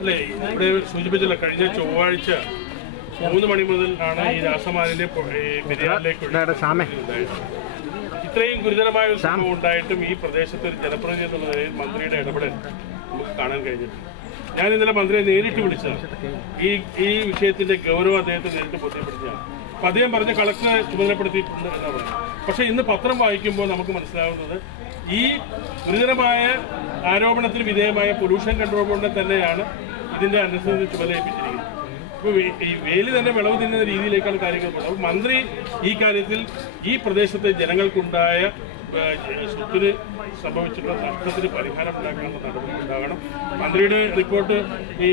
അല്ലേ ഇവിടെ സൂചിപ്പിച്ചല്ല, കഴിഞ്ഞ ചൊവ്വാഴ്ച 3 മണി മുതലാണ് ഈ രാസമാലിന്യം പെരിയാറിലേക്ക് ഇത്രയും ഗുരുതരമായ ഒരു സംഭവം ഉണ്ടായിട്ടും ഈ പ്രദേശത്ത് ഒരു ജനപ്രതിനിധി എന്നുള്ള നിലയിൽ മന്ത്രിയുടെ ഇടപെടൽ നമുക്ക് കാണാൻ കഴിഞ്ഞിട്ടുണ്ട്. ഞാൻ ഇന്നലെ മന്ത്രിയെ നേരിട്ട് വിളിച്ചതാണ്. ഈ വിഷയത്തിന്റെ ഗൗരവം അദ്ദേഹത്തെ നേരിട്ട് ബോധ്യപ്പെടുത്തിയാണ്. അപ്പൊ അദ്ദേഹം പറഞ്ഞ കളക്ടറെ ചുമതലപ്പെടുത്തിയിട്ടുണ്ട് എന്നാണ് പറയുന്നത്. പക്ഷെ ഇന്ന് പത്രം വായിക്കുമ്പോൾ നമുക്ക് മനസ്സിലാവുന്നത് ഈ ഗുരുതരമായ ആരോപണത്തിന് വിധേയമായ പൊല്യൂഷൻ കൺട്രോൾ ബോർഡിനെ തന്നെയാണ് ഇതിന്റെ അന്വേഷണത്തിന് ചുമതലയേൽപ്പിച്ചിരിക്കുന്നത്. ഇപ്പോൾ ഈ വേലി തന്നെ വിളവ് തിന്നുന്ന രീതിയിലേക്കാണ് കാര്യങ്ങൾ പോകുന്നത്. അപ്പോൾ മന്ത്രി ഈ കാര്യത്തിൽ ഈ പ്രദേശത്തെ ജനങ്ങൾക്കുണ്ടായ സ്വത്തിന് സംഭവിച്ചിട്ടുള്ള നഷ്ടത്തിന് പരിഹാരം ഉണ്ടാക്കാനുള്ള നടപടി ഉണ്ടാകണം. മന്ത്രിയുടെ റിപ്പോർട്ട് ഈ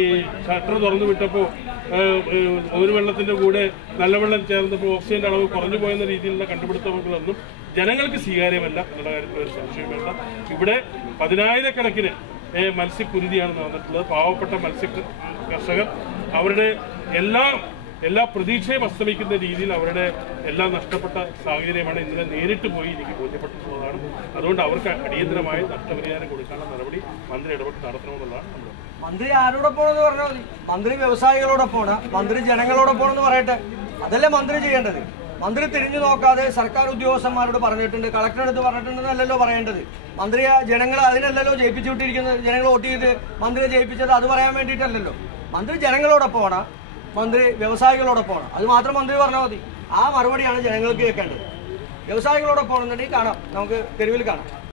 ഷട്ടർ തുറന്നു വിട്ടപ്പോൾ ഒരു വെള്ളത്തിന്റെ കൂടെ നല്ല വെള്ളം ചേർന്നപ്പോൾ ഓക്സിജന്റെ അളവ് കുറഞ്ഞു പോയെന്ന രീതിയിലുള്ള കണ്ടുപിടുത്തങ്ങളൊന്നും ജനങ്ങൾക്ക് സ്വീകാര്യമല്ല എന്നുള്ള കാര്യത്തിൽ ഒരു സംശയം വേണ്ട. ഇവിടെ 10,000-കണക്കിന് മത്സ്യക്കുരുതിയാണ് നടന്നിട്ടുള്ളത്. പാവപ്പെട്ട മത്സ്യ കർഷകർ അവരുടെ എല്ലാ പ്രതീക്ഷയും അസ്തമിക്കുന്ന രീതിയിൽ അവരുടെ എല്ലാം നഷ്ടപ്പെട്ട സാഹചര്യമാണ് ഇന്നലെ നേരിട്ട് പോയി എനിക്ക് ബോധ്യപ്പെട്ടിട്ടുള്ളതാണ്. അതുകൊണ്ട് അവർക്ക് അടിയന്തരമായ നഷ്ടപരിഹാരം കൊടുക്കാനുള്ള നടപടി മന്ത്രി ഇടപെട്ട് നടത്തണമെന്നുള്ളതാണ് നമ്മുടെ. മന്ത്രി ആരോടൊപ്പമെന്ന് പറഞ്ഞാൽ മതി. മന്ത്രി വ്യവസായികളോടൊപ്പമാണ്, മന്ത്രി ജനങ്ങളോടൊപ്പമെന്ന് പറയട്ടെ. അതല്ലേ മന്ത്രി ചെയ്യേണ്ടത്. മന്ത്രി തിരിഞ്ഞു നോക്കാതെ സർക്കാർ ഉദ്യോഗസ്ഥന്മാരോട് പറഞ്ഞിട്ടുണ്ട്, കളക്ടറെടുത്ത് പറഞ്ഞിട്ടുണ്ടെന്നല്ലല്ലോ പറയേണ്ടത്. മന്ത്രിയെ ജനങ്ങൾ അതിനല്ലല്ലോ ജയിപ്പിച്ചു വിട്ടിരിക്കുന്നത്. ജനങ്ങൾ വോട്ട് ചെയ്ത് മന്ത്രിയെ ജയിപ്പിച്ചത് അത് പറയാൻ വേണ്ടിയിട്ടല്ലല്ലോ. മന്ത്രി ജനങ്ങളോടൊപ്പമാണ്, മന്ത്രി വ്യവസായികളോടൊപ്പമാണ്. അത് മാത്രം മന്ത്രി പറഞ്ഞാൽ മതി. ആ മറുപടിയാണ് ജനങ്ങൾക്ക് കേൾക്കേണ്ടത്. വ്യവസായികളോടൊപ്പം എന്നുണ്ടെങ്കിൽ കാണാം, നമുക്ക് തെരുവിൽ കാണാം.